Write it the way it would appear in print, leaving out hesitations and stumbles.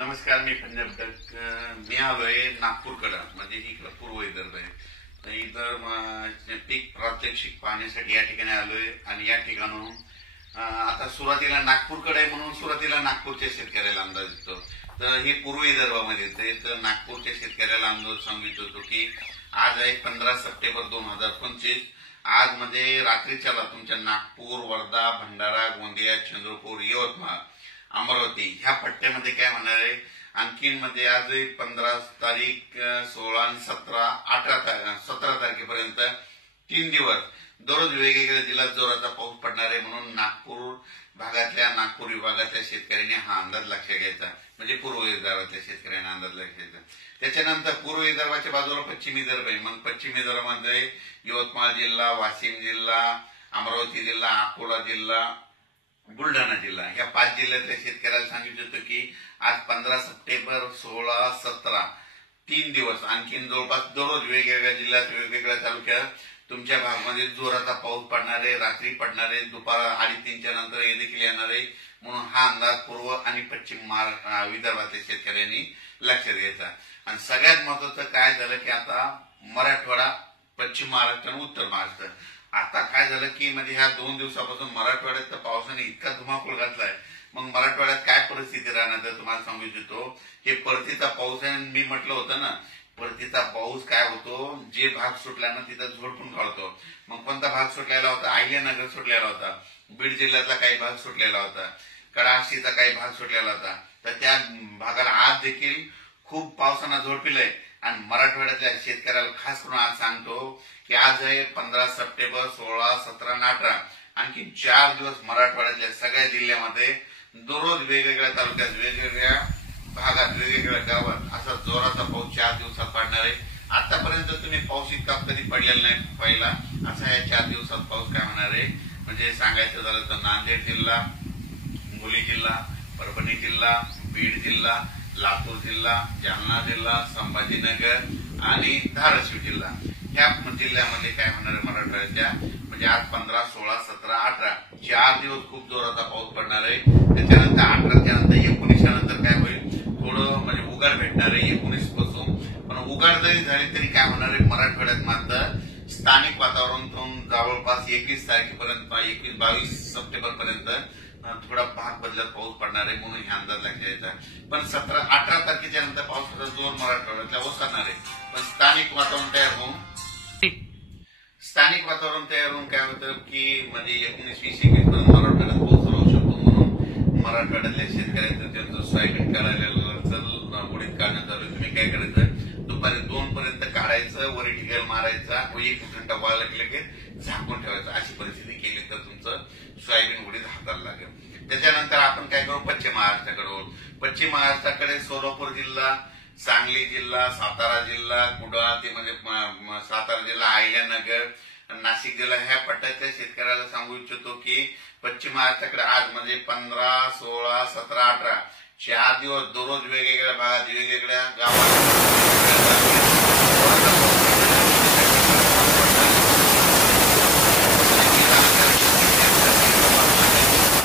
नमस्कार, मी पंजाब मी आलोय नागपूरकडे, म्हणजे इकडे पूर्व विदर्भ आहे. तर इथं पीक प्रात्यक्षिक पाहण्यासाठी या ठिकाणी आलोय. आणि या ठिकाणून आता सुरुवातीला नागपूरकडे म्हणून सुरुवातीला नागपूरच्या शेतकऱ्याला अंदाज येतो. तर हे पूर्व विदर्भामध्ये येते. तर नागपूरच्या शेतकऱ्याला अंदाज सांगू इच्छितो की आज आहे 15 सप्टेंबर 2025. आज म्हणजे रात्रीच्या तुमच्या नागपूर, वर्धा, भंडारा, गोंदिया, चंद्रपूर, यवतमाळ, अमरावती ह्या पट्ट्यामध्ये काय होणार आहे. आणखीन मध्ये आज 15 तारीख, 16, 17, 17 तारखेपर्यंत 3 दिवस दररोज वेगवेगळ्या जिल्ह्यात जोराचा पाऊस पडणार आहे. म्हणून नागपूर भागातल्या, नागपूर विभागातल्या शेतकऱ्यांनी हा अंदाज लक्षात घ्यायचा. म्हणजे पूर्व विदर्भातल्या शेतकऱ्यांना अंदाज लक्षात घ्यायचा. त्याच्यानंतर पूर्व विदर्भाच्या बाजूला पश्चिम विदर्भ आहे. मग पश्चिम विदर्भामध्ये यवतमाळ जिल्हा, वाशिम जिल्हा, अमरावती जिल्हा, अकोला जिल्हा, बुलढाणा जिल्हा ह्या 5 जिल्ह्यातल्या शेतकऱ्याला सांगितलं होतं की आज 15 सप्टेंबर, 16, 17 3 दिवस आणखीन जवळपास दररोज वेगवेगळ्या जिल्ह्यात, वेगवेगळ्या तालुक्यात तुमच्या भागामध्ये जोराचा पाऊस पडणार आहे. रात्री पडणार आहे, दुपार 3:30च्या नंतर हे देखील येणार आहे. म्हणून हा अंदाज पूर्व आणि पश्चिम विदर्भातल्या शेतकऱ्यांनी लक्षात घ्यायचा. आणि सगळ्यात महत्वाचं काय झालं की आता मराठवाडा, पश्चिम महाराष्ट्र आणि उत्तर महाराष्ट्र, आता काय झालं की म्हणजे ह्या 2 दिवसापासून मराठवाड्यात तर पावसाने इतका धुमाकूळ घातलाय. मग मराठवाड्यात काय परिस्थिती राहणार तर तुम्हाला सांगू इच्छितो. हे परतीचा पाऊस आहे. मी म्हटलं होतं ना, परतीचा पाऊस काय होतो, जे भाग सुटला ना तिथं झोडपून काढतो. मग कोणता भाग सुटलेला होता, अहिल्यानगर सुटलेला होता, बीड जिल्ह्यातला काही भाग सुटलेला होता, कडाशीचा काही भाग सुटलेला होता. तर त्या भागाला आज देखील खूप पावसानं झोडपिलंय. आणि मराठवाड्यातल्या शेतकऱ्याला खास करून आज सांगतो की आज आहे 15 सप्टेंबर, 16, 17 आणि 18 आणखी 4 दिवस मराठवाड्यातल्या सगळ्या जिल्ह्यामध्ये दररोज वेगवेगळ्या तालुक्यात, वेगवेगळ्या भागात, वेगवेगळ्या गावात असा जोराचा पाऊस 4 दिवसात पडणार आहे. आतापर्यंत तुम्ही पाऊस इतका कधी पडलेला नाही पहिला. असा या 4 दिवसात पाऊस काय होणार आहे. म्हणजे सांगायचं झालं तर नांदेड जिल्हा, हिंगोली जिल्हा, परभणी जिल्हा, बीड जिल्हा, लातूर जिल्हा, जालना जिल्हा, संभाजीनगर आणि धाराशिव जिल्हा ह्या जिल्ह्यामध्ये काय होणार आहे मराठवाड्याच्या. म्हणजे आज 15, 16, 17, 18 4 दिवस खूप जोराचा पाऊस पडणार आहे. त्याच्यानंतर 18च्या नंतर 19च्या नंतर काय होईल, थोडं म्हणजे उघाड भेटणार आहे 19 पासून. पण उघाड जरी झाली तरी काय होणार आहे, मराठवाड्यात मात्र स्थानिक वातावरण जवळपास 21 तारखेपर्यंत, 21-22 सप्टेंबर पर्यंत थोडा भाग बदलत पाऊस पडणार आहे. म्हणून हे अंदाज लक्षात घ्यायचा. पण 18 तारखेच्या नंतर पावसाचा जोर मराठवाड्यातला ओसरणार आहे. पण स्थानिक वातावरण तयार होऊन काय होतं की म्हणजे 19-20 पर्यंत मराठवाड्यात पाऊस राहू शकतो. म्हणून मराठवाड्यातल्या शेतकऱ्यांचं त्यांचं सोयाबीन काढायला उडीद काढण्यात आलं. तुम्ही काय करायचं, दुपारी 2 पर्यंत काढायचं, वरी ढिगल मारायचा, 1 घंटा वाळला की झाकून ठेवायचं. अशी परिस्थिती केली तर तुमचं सोयाबीन उडीद हाताला लागेल. त्याच्यानंतर आपण काय करू, पश्चिम महाराष्ट्राकडे. पश्चिम महाराष्ट्राकडे सोलापूर जिल्हा, सांगली जिल्हा, सातारा जिल्हा, कुडाळ ते म्हणजे सातारा जिल्हा, अहिल्यानगर, नाशिक जिल्हा ह्या पट्ट्याच्या शेतकऱ्याला सांगू इच्छितो की पश्चिम महाराष्ट्राकडे आज म्हणजे 15, 16, 17, 18 4 दिवस दररोज वेगवेगळ्या भागात, वेगवेगळ्या गावात